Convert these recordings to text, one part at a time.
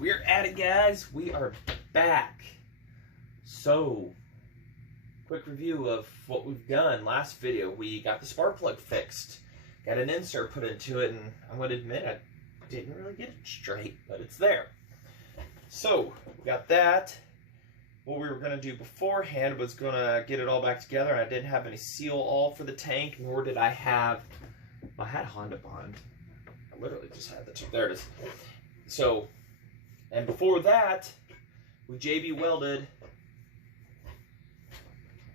We're at it, guys. We are back. So, quick review of what we've done. Last video, we got the spark plug fixed. Got an insert put into it, and I'm going to admit I didn't really get it straight, but it's there. So, we got that. What we were going to do beforehand was going to get it all back together, and I didn't have any seal all for the tank, nor did I have... I had Honda Bond. I literally just had the two. There it is. So, and before that, we JB welded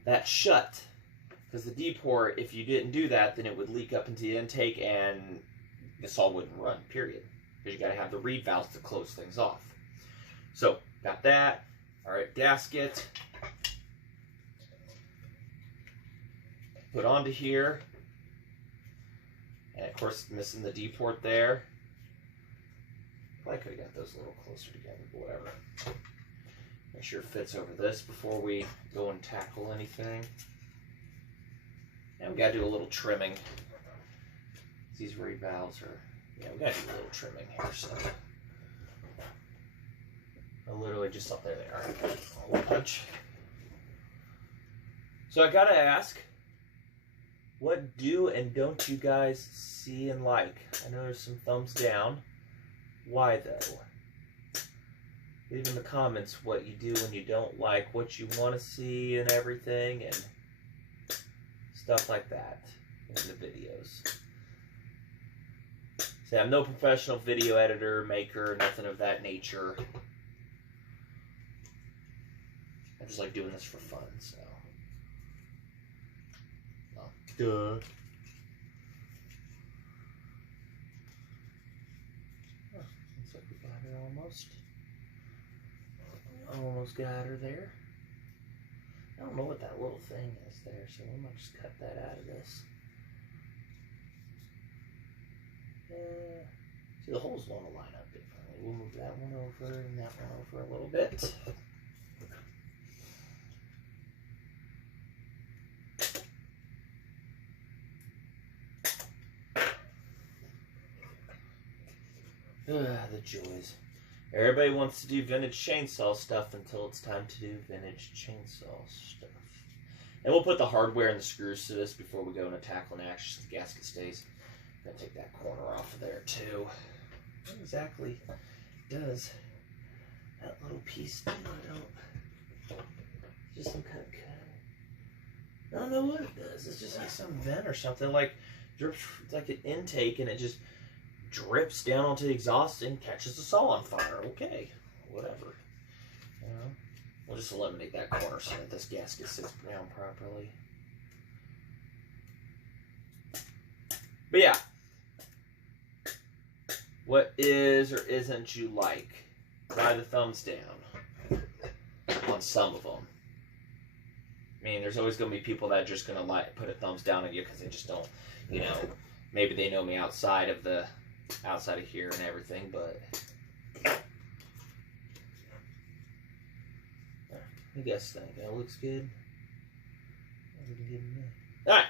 that shut. Because the D port, if you didn't do that, then it would leak up into the intake and the saw wouldn't run, period. Because you got to have the reed valves to close things off. So, got that. Alright, gasket. Put onto here. And of course, missing the D port there. I could have got those a little closer together, but whatever. Make sure it fits over this before we go and tackle anything. And we gotta do a little trimming. These reed valves are, yeah, we gotta do a little trimming here, so. Literally just up there they are. A punch. So I gotta ask, what do and don't you guys see and like? I know there's some thumbs down. Why though? Leave in the comments what you do and you don't like, what you want to see and everything, and stuff like that in the videos. See, I'm no professional video editor, maker, nothing of that nature. I just like doing this for fun, so. Well, duh. Oh, looks like we got her almost. Almost got her there. I don't know what that little thing is there, so we might just cut that out of this. See, the holes want to line up differently. We'll move that one over and that one over a little bit. The joys. Everybody wants to do vintage chainsaw stuff until it's time to do vintage chainsaw stuff. And we'll put the hardware and the screws to this before we go into tackle and action so the gasket stays. I'm going to take that corner off of there too. What exactly does that little piece do? I don't... Just some kind of cut. I don't know what it does. It's just like some vent or something. Like, drips, it's like an intake and it just drips down onto the exhaust and catches the saw on fire. Okay, whatever. You know, we'll just eliminate that corner so that this gasket sits down properly. But yeah, what is or isn't you like? Try the thumbs down on some of them. I mean, there's always going to be people that are just going to like put a thumbs down on you because they just don't, you know, maybe they know me outside of here and everything, but I guess that looks good. Alright,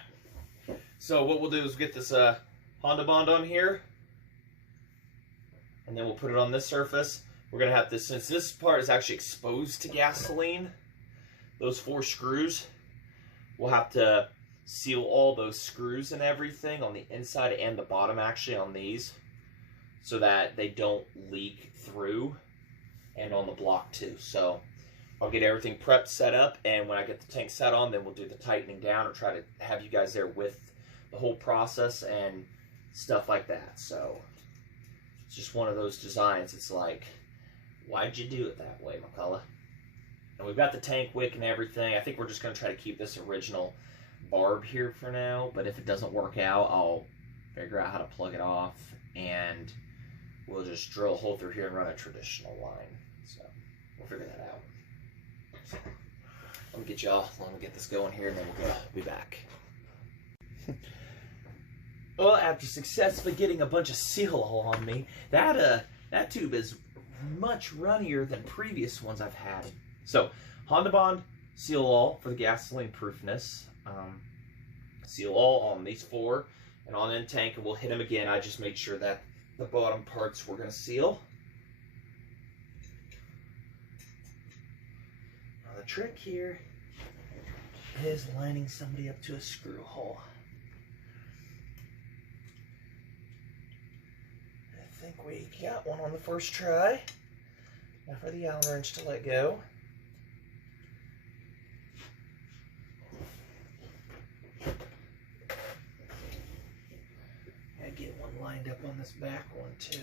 so what we'll do is get this Honda Bond on here, and then we'll put it on this surface. We're going to have this, since this part is actually exposed to gasoline, those 4 screws, we'll have to seal all those screws and everything on the inside and the bottom actually on these, so that they don't leak through, and on the block too. So I'll get everything prepped, set up, and when I get the tank set on, then we'll do the tightening down or try to have you guys there with the whole process and stuff like that. So it's just one of those designs. It's like, why'd you do it that way, McCulloch? And we've got the tank wick and everything. I think we're just going to try to keep this original barb here for now, but if it doesn't work out, I'll figure out how to plug it off, and we'll just drill a hole through here and run a traditional line. So we'll figure that out. So, let me get this going here, and then we'll be back. Well, after successfully getting a bunch of seal all on me, that tube is much runnier than previous ones I've had. So Honda Bond seal all for the gasoline proofness. Seal all on these 4 and on end tank, and we'll hit them again. I just made sure that the bottom parts we're going to seal. The trick here is lining somebody up to a screw hole. I think we got one on the first try. Now for the Allen wrench to let go. I get one lined up on this back one too.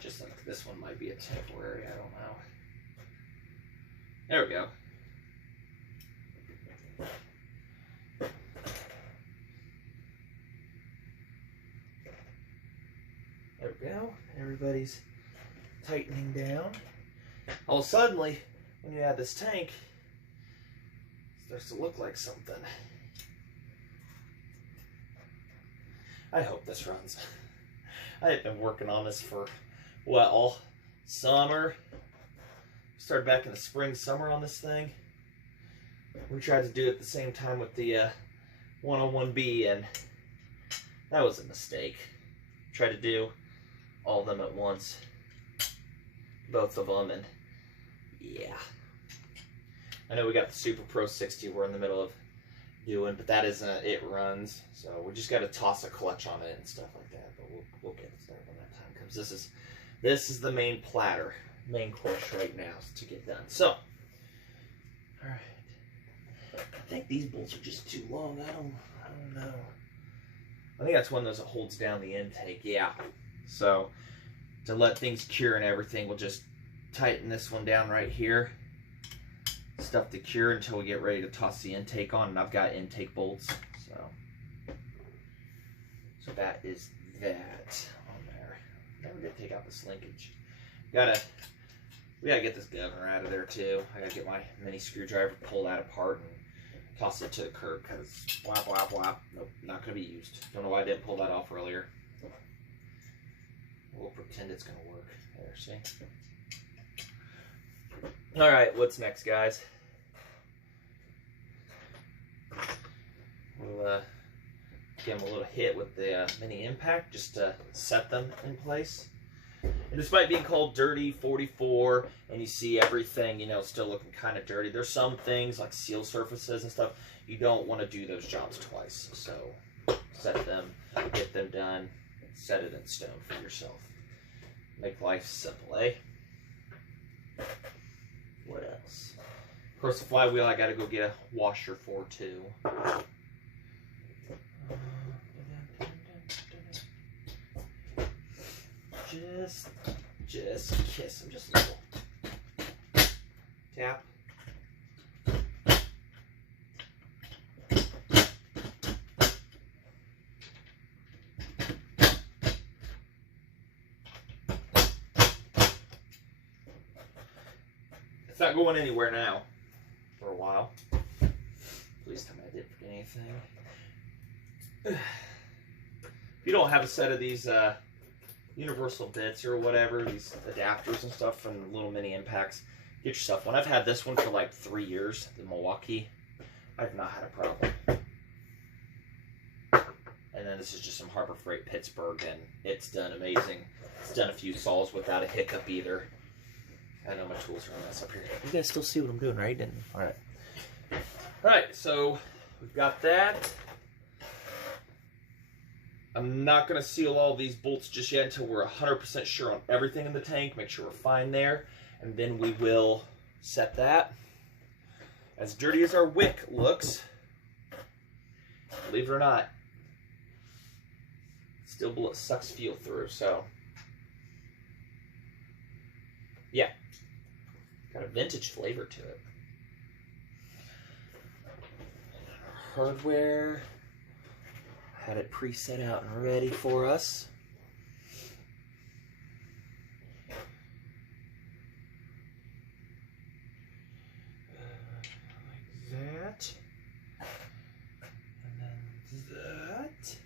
Just like this one might be a temporary, I don't know. There we go. There we go. Everybody's tightening down. All suddenly, when you add this tank, it starts to look like something. I hope this runs. I have been working on this for, well, summer. Started back in the spring, summer on this thing. We tried to do it at the same time with the 101B, and that was a mistake. Tried to do all of them at once. Both of them, and yeah. I know we got the Super Pro 60 we're in the middle of doing, but that isn't, it runs. So we just got to toss a clutch on it and stuff like that, but we'll get it started when that time comes. This is the main platter, main course right now to get done. So, all right. I think these bolts are just too long. I don't know. I think that's one of those that holds down the intake. Yeah. So to let things cure and everything, we'll just tighten this one down right here. Stuff to cure until we get ready to toss the intake on, and I've got intake bolts. So that is that on there. Now we're gonna take out this linkage. We gotta get this governor out of there too. I gotta get my mini screwdriver, pull that apart, and toss it to the curb because blah blah blah. Nope, not gonna be used. Don't know why I didn't pull that off earlier. We'll pretend it's gonna work. There, see? All right, what's next, guys? We'll give them a little hit with the mini impact just to set them in place. And despite being called Dirty 44, and you see everything, you know, still looking kind of dirty, there's some things like seal surfaces and stuff, you don't want to do those jobs twice. So set them, get them done, set it in stone for yourself. Make life simple, eh? What else? Of course, the flywheel I gotta go get a washer for too. Just kiss him, just a little tap. It's not going anywhere now for a while. Please tell me I didn't forget anything. If you don't have a set of these universal bits or whatever, these adapters and stuff from little mini impacts, get yourself one. I've had this one for like 3 years, the Milwaukee. I've not had a problem. And then this is just some Harbor Freight Pittsburgh, and it's done amazing. It's done a few saws without a hiccup either. I know my tools are a mess up here. You guys still see what I'm doing, right? Alright. Alright, so we've got that. I'm not going to seal all these bolts just yet until we're 100% sure on everything in the tank. Make sure we're fine there. And then we will set that. As dirty as our wick looks, believe it or not, it still sucks fuel through. So, yeah. Got a vintage flavor to it. Hardware. Had it preset out and ready for us. Like that. And then that.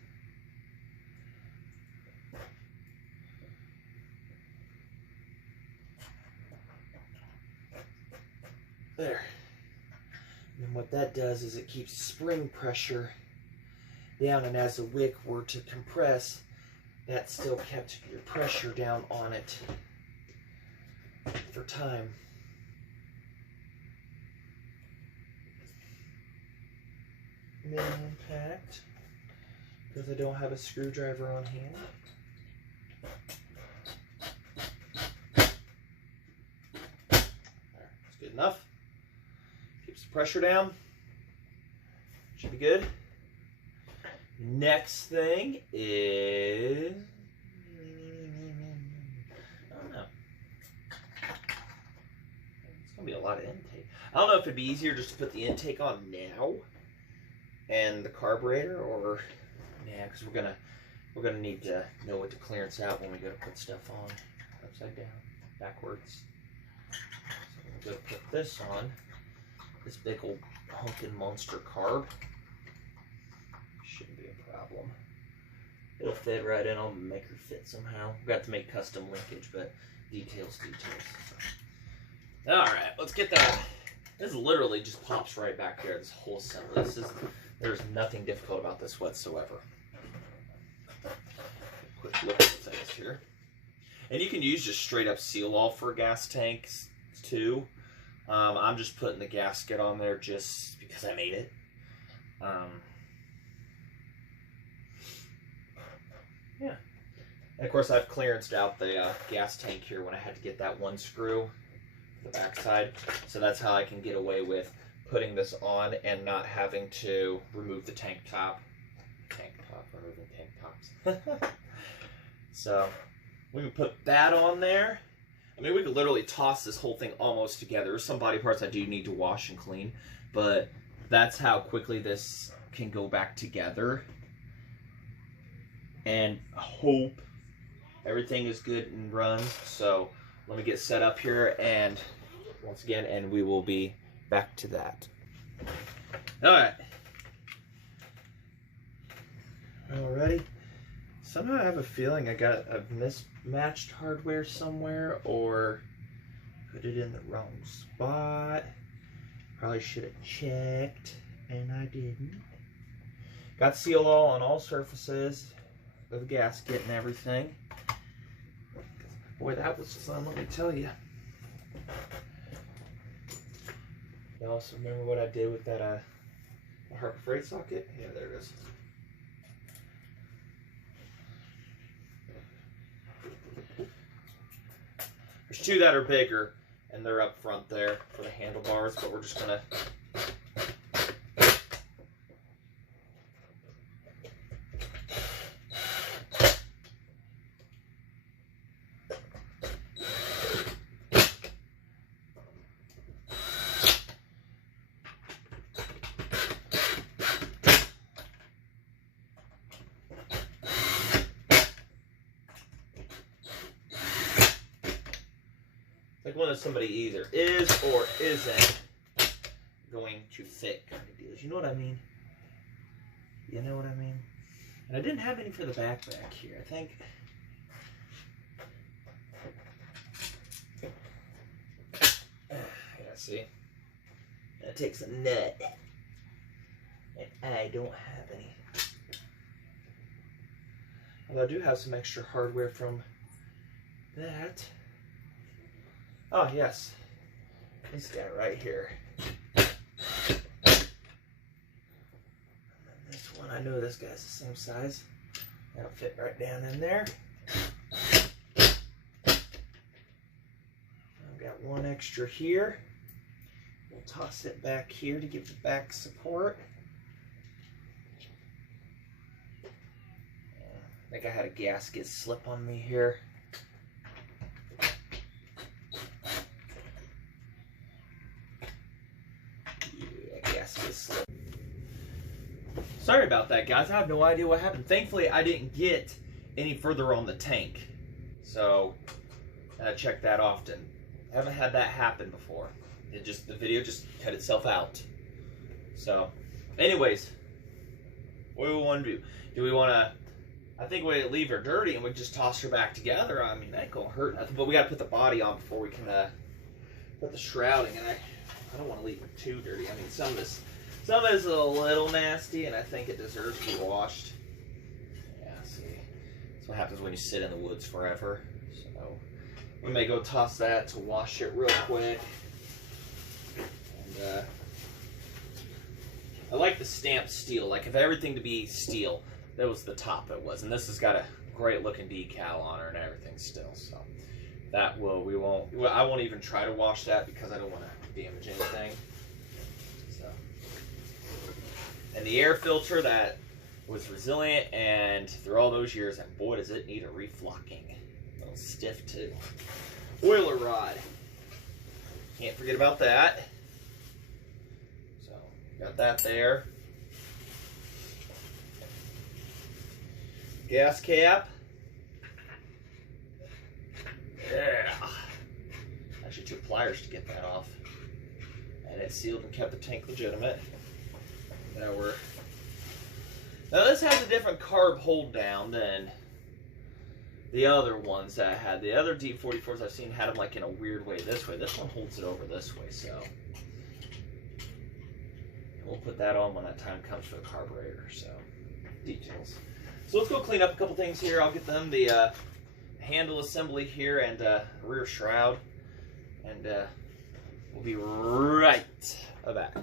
There. And what that does is it keeps spring pressure down, and as the wick were to compress, that still kept your pressure down on it for time. Mini impact, because I don't have a screwdriver on hand. There, that's good enough. Keeps the pressure down. Should be good. Next thing is, I don't know. It's gonna be a lot of intake. I don't know if it'd be easier just to put the intake on now and the carburetor, or yeah, because we're gonna need to know what to clearance out when we go to put stuff on. Upside down, backwards. So we're gonna put this on. This big old honkin' monster carb. Shouldn't be a problem. It'll fit right in. I'll make her fit somehow. We got to make custom linkage, but details. All right, let's get that. This literally just pops right back there. This whole assembly. There's nothing difficult about this whatsoever. Quick look at things here, and you can use just straight up seal all for gas tanks too. I'm just putting the gasket on there just because I made it. Yeah. And of course I've clearanced out the gas tank here when I had to get that one screw, the backside. So that's how I can get away with putting this on and not having to remove the tank top. Removing tank tops. So we can put that on there. I mean, we could literally toss this whole thing almost together. There's some body parts I do need to wash and clean, but that's how quickly this can go back together. And I hope everything is good and runs. So let me get set up here, and once again, and we will be back to that. All right. Alrighty. Somehow I have a feeling I got a mismatched hardware somewhere, or put it in the wrong spot. Probably should have checked, and I didn't. Got seal all on all surfaces of the gasket and everything. Boy, that was fun, let me tell you. You also remember what I did with that Harbor Freight socket? Yeah, there it is. There's two that are bigger, and they're up front there for the handlebars, but we're just gonna like one that somebody either is or isn't going to fit kind of deals. You know what I mean? You know what I mean? And I didn't have any for the back here, I think. Yeah, see? That takes a nut. And I don't have any. Although I do have some extra hardware from that. Oh, yes. This guy right here. And this one, I know this guy's the same size. That'll fit right down in there. I've got one extra here. We'll toss it back here to give the back support. I think I had a gasket slip on me here. Sorry about that, guys. I have no idea what happened. Thankfully, I didn't get any further on the tank. So, I check that often. I haven't had that happen before. The video just cut itself out. So, anyways, what do we want to do? Do we want to, I think we leave her dirty and we just toss her back together. I mean, that ain't gonna hurt nothing. But we got to put the body on before we can put the shrouding. And I don't want to leave her too dirty. I mean, some of this is a little nasty, and I think it deserves to be washed. Yeah, see. That's what happens when you sit in the woods forever. So we may go toss that to wash it real quick. And I like the stamped steel. Like if everything to be steel, that was the top it was. And this has got a great looking decal on her and everything still. So that I won't even try to wash that because I don't want to damage anything. So, and the air filter that was resilient and through all those years, and boy does it need a reflocking. A little stiff too. Oiler rod. Can't forget about that. So got that there. Gas cap. Yeah. Actually took pliers to get that off. And it sealed and kept the tank legitimate. Now this has a different carb hold down than the other ones that I had. The other D44s I've seen had them like in a weird way this way. This one holds it over this way, so we'll put that on when that time comes for the carburetor. So details. So let's go clean up a couple things here. I'll get them the handle assembly here and rear shroud, and we'll be right back.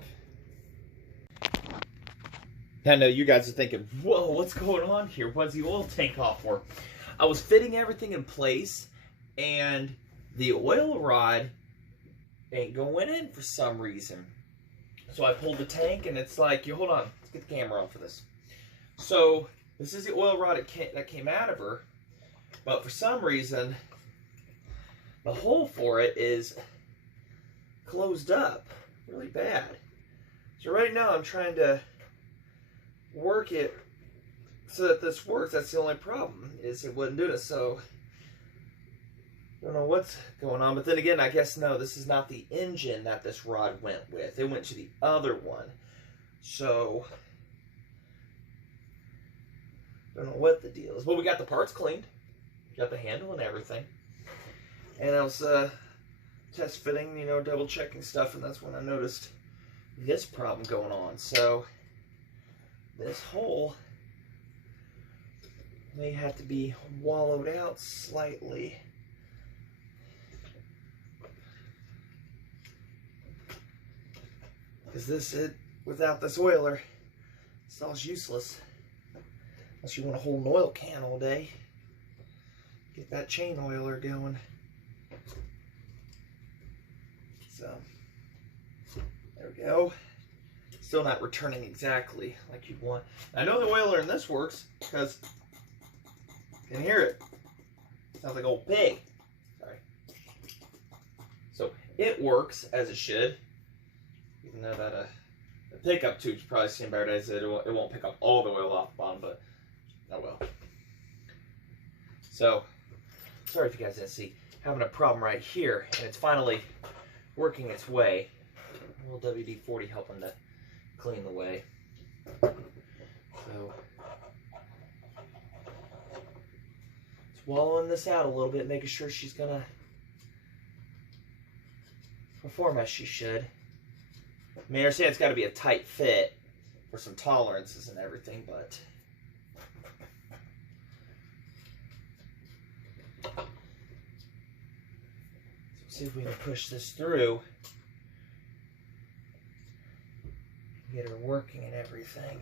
I know you guys are thinking, whoa, what's going on here? What's the oil tank off for? I was fitting everything in place, and the oil rod ain't going in for some reason. So I pulled the tank, and it's like, hold on, let's get the camera on for this. So this is the oil rod that came out of her, but for some reason, the hole for it is closed up really bad. So right now I'm trying to work it so that this works. That's the only problem, is it wouldn't do it. So I don't know what's going on, but then again, I guess no, this is not the engine that this rod went with. It went to the other one. So I don't know what the deal is. Well, we got the parts cleaned, got the handle and everything, and I was test fitting, double checking stuff, and that's when I noticed this problem going on. So this hole may have to be wallowed out slightly. Because without this oiler, it's all useless. Unless you want to hold an oil can all day. Get that chain oiler going. So, there we go. Still not returning exactly like you'd want. I know the oiler in this works because you can hear it. Sounds like old pig. Sorry. So it works as it should. Even though that the pickup tube's probably seen better days. It won't pick up all the oil off the bottom, but oh well. So sorry if you guys didn't see. Having a problem right here, and it's finally working its way. A little WD-40 helping to clean the way. So swallowing this out a little bit, making sure she's gonna perform as she should. I mean, I understand it's got to be a tight fit for some tolerances and everything, but let's see if we can push this through. Get her working and everything.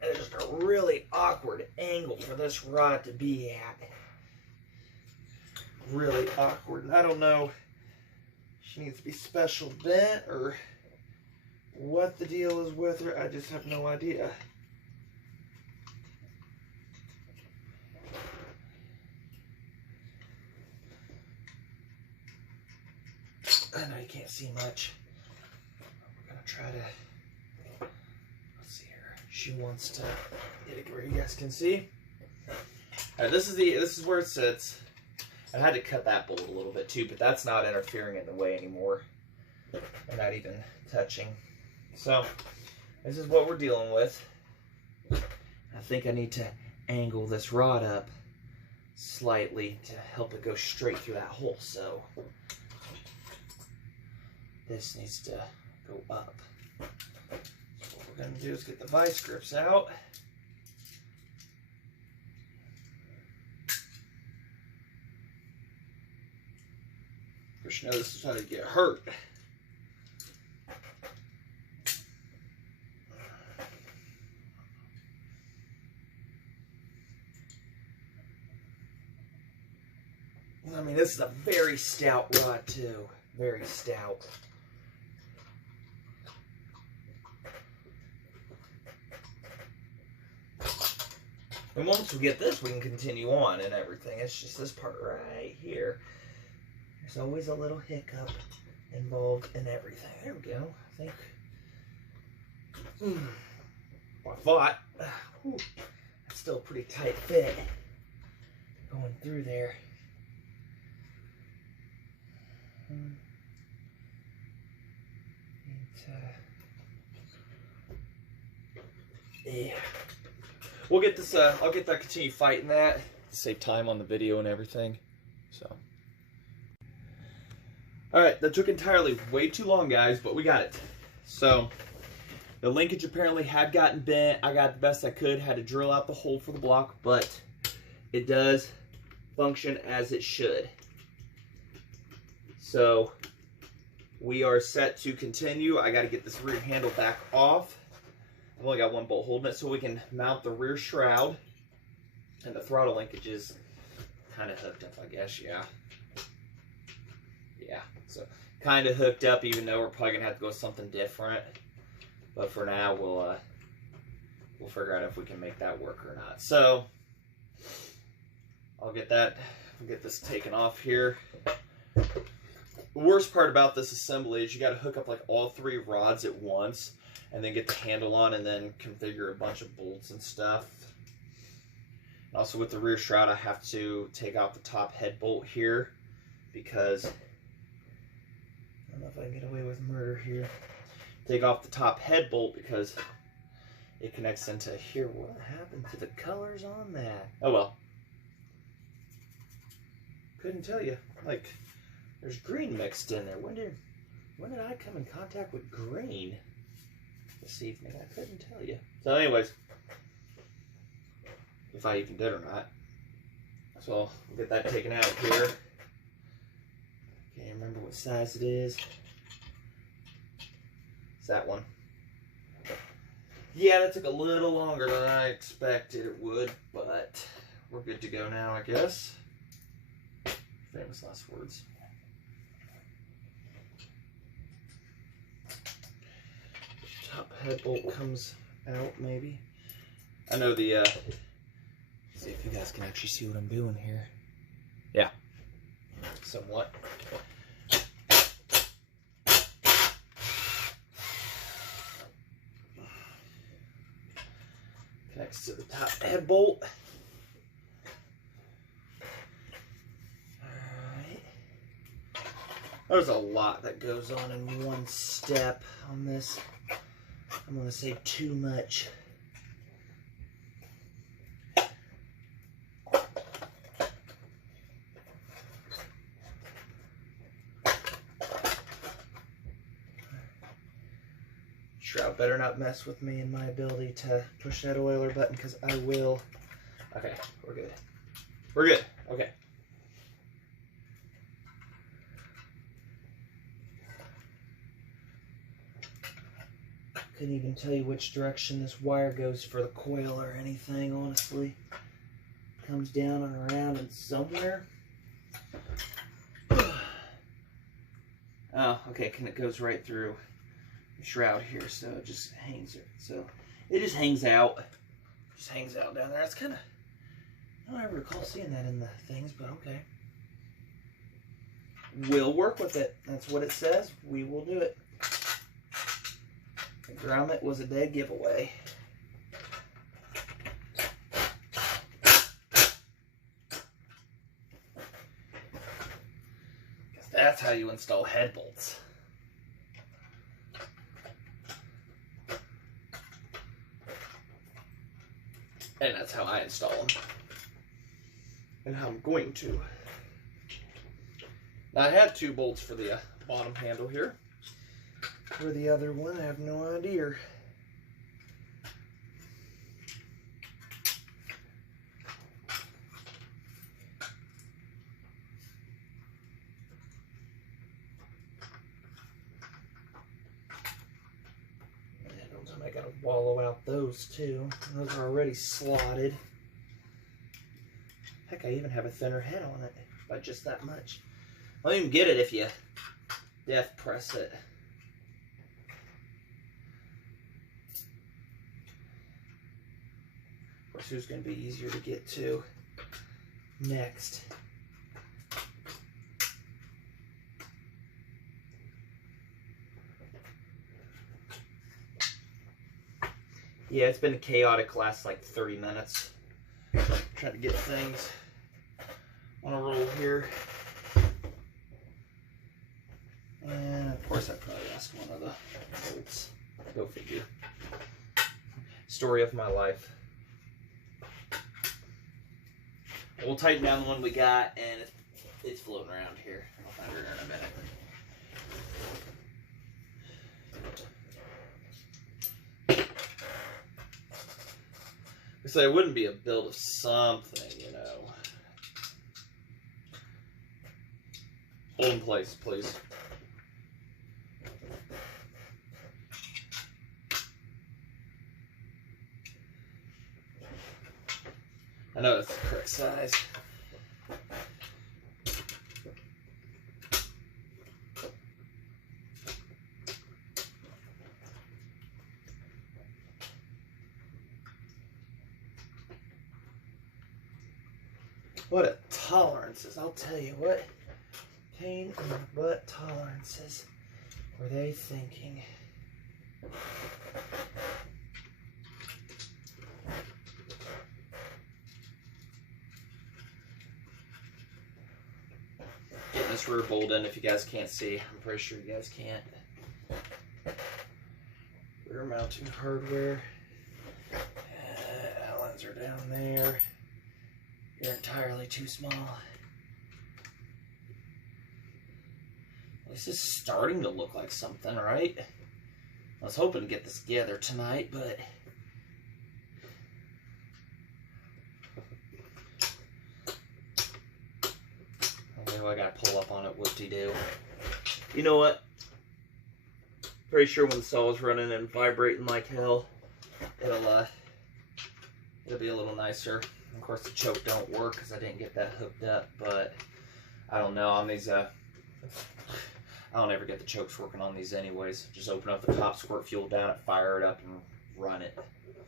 And it's just a really awkward angle for this rod to be at. Really awkward. And I don't know if she needs to be special bent or what the deal is with her. I just have no idea. I know you can't see much. We're gonna try to, let's see here. She wants to get it where you guys can see. Alright, this is where it sits. I had to cut that bolt a little bit too, but that's not interfering in the way anymore. We're not even touching. So this is what we're dealing with. I think I need to angle this rod up slightly to help it go straight through that hole. So this needs to go up. So what we're going to do is get the vice grips out. But you know, this is how you get hurt. I mean, this is a very stout rod too. Very stout. And once we get this, we can continue on and everything. It's just this part right here. There's always a little hiccup involved in everything. There we go. I think. Well, I thought. Whew, that's still a pretty tight fit going through there. Yeah. We'll get this, I'll get that, continue fighting that to save time on the video and everything. So. Alright, that took entirely way too long, guys, but we got it. So, the linkage apparently had gotten bent. I got the best I could, had to drill out the hole for the block, but it does function as it should. So, we are set to continue. I got to get this rear handle back off. I've only got one bolt holding it, so we can mount the rear shroud. And the throttle linkage is kind of hooked up, I guess, yeah. Yeah, so kind of hooked up, even though we're probably going to have to go with something different. But for now, we'll figure out if we can make that work or not. So, I'll get this taken off here. The worst part about this assembly is you got to hook up like all 3 rods at once and then get the handle on and then configure a bunch of bolts and stuff. Also with the rear shroud, I have to take out the top head bolt here because I don't know if I can get away with murder here. Take off the top head bolt because it connects into here. What happened to the colors on that? Oh well. Couldn't tell you. Like, there's green mixed in there. When did I come in contact with green this evening? I couldn't tell you. So anyways, if I even did or not. So I'll get that taken out here. Can't remember what size it is. It's that one. Yeah, that took a little longer than I expected it would, but we're good to go now, I guess. Famous last words. Top head bolt comes out, maybe. I know the, see if you guys can actually see what I'm doing here. Yeah, somewhat. Connects to the top head bolt. There's a lot that goes on in one step on this. I'm going to say too much. Shroud better not mess with me and my ability to push that oiler button, because I will. Okay, we're good. We're good. Okay. Couldn't even tell you which direction this wire goes for the coil or anything, honestly. Comes down and around and somewhere. Oh, okay, and it goes right through the shroud here, so it just hangs there. So it just hangs out. Just hangs out down there. That's kind of, I don't ever recall seeing that in the things, but okay. We'll work with it. That's what it says. We will do it. The grommet was a dead giveaway. Because that's how you install head bolts. And that's how I install them. And how I'm going to. Now I had 2 bolts for the bottom handle here. For the other one, I have no idea. gotta wallow out those too. Those are already slotted. Heck, I even have a thinner head on it by just that much. I'll even get it if you deft press it. Of course, who's going to be easier to get to next? Yeah, it's been chaotic last like 30 minutes. Trying to get things on a roll here. And of course I probably lost one of the bolts. Go figure. Story of my life. We'll tighten down the one we got, and it's floating around here. I'll find her in a minute. So it wouldn't be a build of something, you know. Hold in place, please. I know that's the correct size. What a tolerances, I'll tell you what. Pain in the butt tolerances were they thinking? Getting this rear bolt in if you guys can't see. I'm pretty sure you guys can't. Rear mounting hardware. Allens are down there. You're entirely too small. This is starting to look like something, right? I was hoping to get this together tonight, but maybe I gotta pull up on it, whoop-de-doo. You know what? Pretty sure when the saw is running and vibrating like hell, it'll be a little nicer. Of course, the choke don't work because I didn't get that hooked up, but I don't know. On these, I don't ever get the chokes working on these anyways. Just open up the top, squirt fuel down it, fire it up, and run it.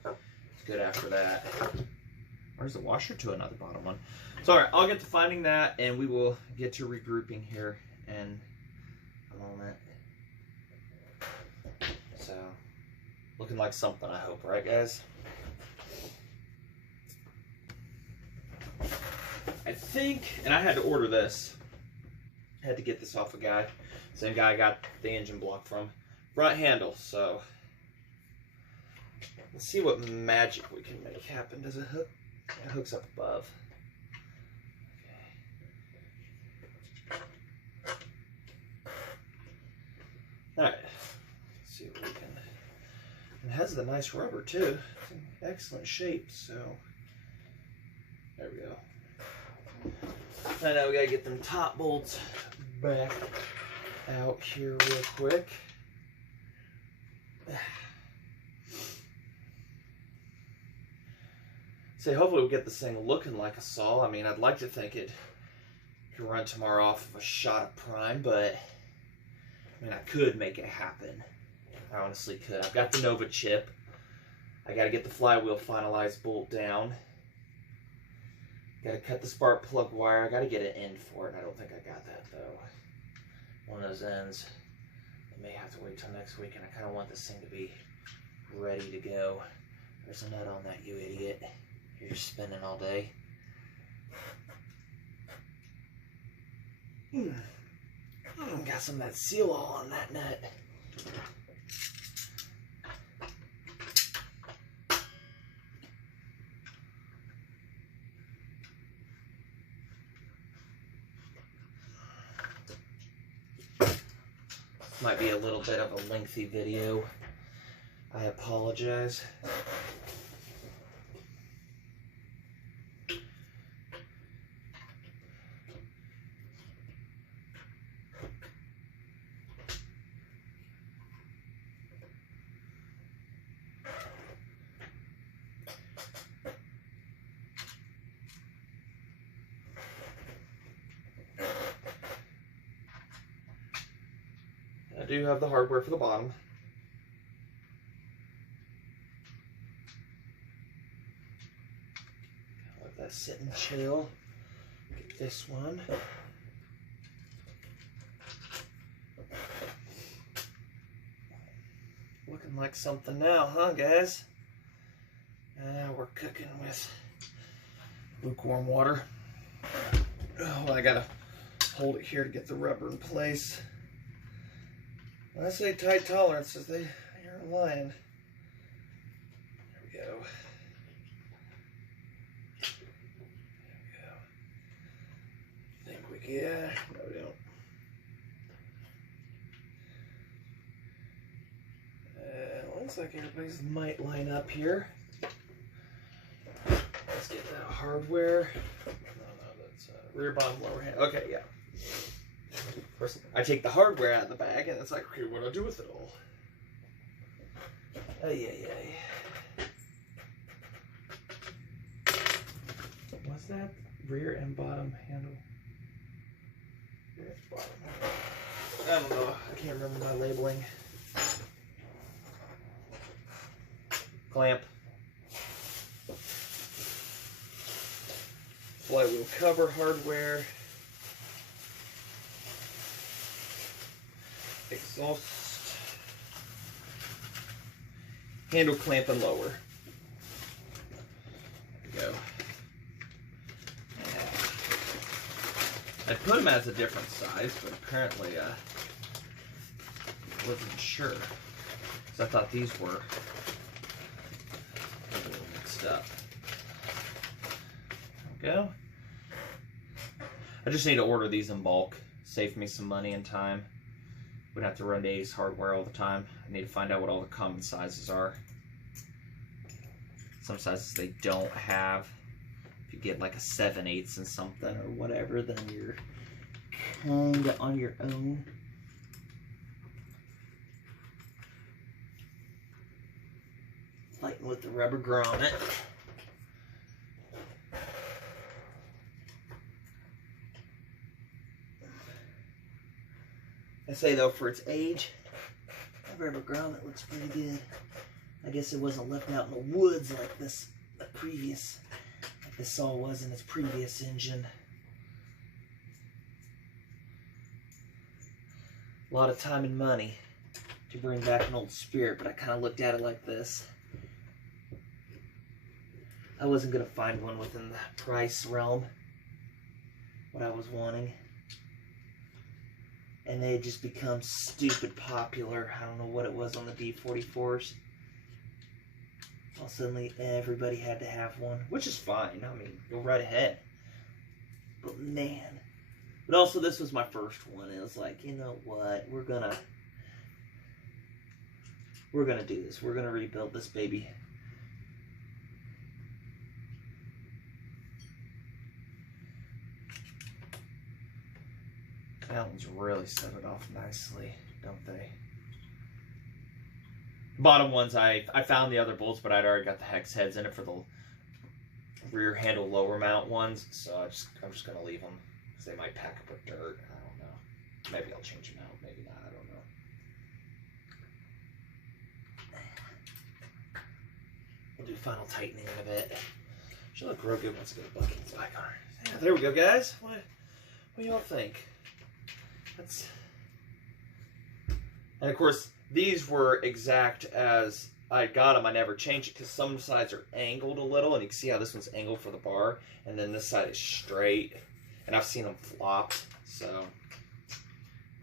It's good after that. Where's the washer to another bottom one? So, alright, I'll get to finding that, and we will get to regrouping here in a moment. So, looking like something, I hope, right, guys? I think, and I had to order this. I had to get this off a guy. Same guy I got the engine block from. Front handle, so let's see what magic we can make happen. Does it hook? It hooks up above. Okay. Alright. Let's see what we can. It has the nice rubber too. It's in excellent shape, so there we go. I know we gotta get them top bolts back out here real quick. So hopefully we'll get this thing looking like a saw. I mean, I'd like to think it could run tomorrow off of a shot of prime, but I mean, I could make it happen. I honestly could. I've got the Nova chip. I gotta get the flywheel finalized bolt down. Gotta cut the spark plug wire. I gotta get an end for it. I don't think I got that though. One of those ends. I may have to wait till next week, and I kind of want this thing to be ready to go. There's a nut on that, you idiot. You're just spinning all day. Got some of that seal all on that nut. Might be a little bit of a lengthy video. I apologize. do have the hardware for the bottom. Let that sit and chill. Get this one. Looking like something now, huh, guys? We're cooking with lukewarm water. Oh, I gotta hold it here to get the rubber in place. When I say tight tolerances, they aren't lying. There we go. There we go. Think we can? No, we don't. Looks like everybody's might line up here. Let's get that hardware. No, that's rear, bottom, lower hand. Okay, yeah. Of course, I take the hardware out of the bag, and it's like, okay, what do I do with it all? Ay. What's that? Rear and bottom handle. Rear and bottom handle. I don't know. I can't remember my labeling. Clamp. Flywheel cover hardware. Exhaust. Handle clamp and lower. There we go. I put them as a different size, but apparently I wasn't sure. Because I thought these were a little mixed up. There we go. I just need to order these in bulk. Save me some money and time. Would have to run to Ace Hardware all the time. I need to find out what all the common sizes are. Some sizes they don't have. If you get like a 7/8 and something or whatever, then you're kinda on your own. Fighting with the rubber grommet. I say though, for its age, that rubber grommet looks pretty good. I guess it wasn't left out in the woods like this saw was in its previous engine. A lot of time and money to bring back an old Spirit, but I kind of looked at it like this. I wasn't going to find one within the price realm, what I was wanting. And they had just become stupid popular. I don't know what it was on the D44s. Well, suddenly everybody had to have one, which is fine. I mean, go right ahead. But man. But also, this was my first one. It was like, you know what? We're gonna do this. We're gonna rebuild this baby. Fountains really set it off nicely, don't they? Bottom ones, I found the other bolts, but I'd already got the hex heads in it for the rear handle lower mount ones, so I'm just gonna leave them because they might pack up with dirt. I don't know. Maybe I'll change them out. Maybe not. I don't know. We'll do final tightening in a bit. Should look real good once I get the buckets back on. Yeah, there we go, guys. What do y'all think? And of course, these were exact as I got them. I never changed it because some sides are angled a little, and you can see how this one's angled for the bar, and then this side is straight. And I've seen them flopped. So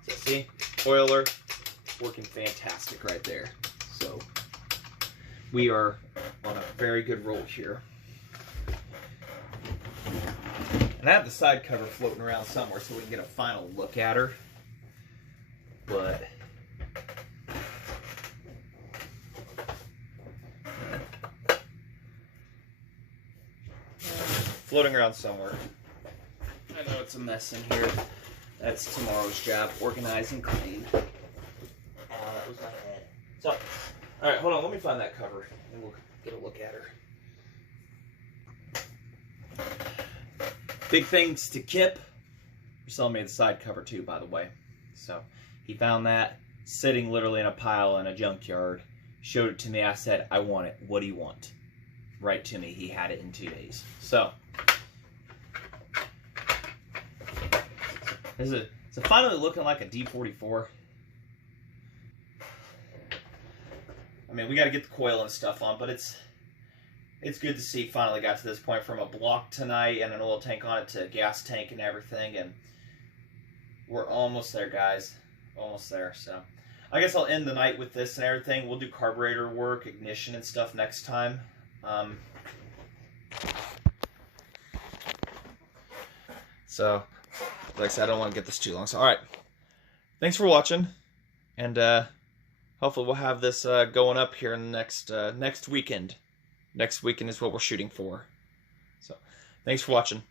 see, oiler working fantastic right there. So we are on a very good roll here. And I have the side cover floating around somewhere so we can get a final look at her. But floating around somewhere. I know it's a mess in here. That's tomorrow's job, organize and clean. That was my head. So, all right, hold on. Let me find that cover, and we'll get a look at her. Big thanks to Kip for selling me the side cover too, by the way. So he found that, sitting literally in a pile in a junkyard. Showed it to me. I said, I want it. What do you want? Right to me. He had it in 2 days. So, is it finally looking like a D44? I mean, we got to get the coil and stuff on, but it's good to see finally got to this point from a block tonight and an oil tank on it to a gas tank and everything, and we're almost there, guys. Almost there. So I guess I'll end the night with this and everything. We'll do carburetor work, ignition and stuff next time. So, like I said, I don't want to get this too long. So, all right. Thanks for watching, and hopefully we'll have this going up here in the next weekend. Next weekend is what we're shooting for. So, thanks for watching.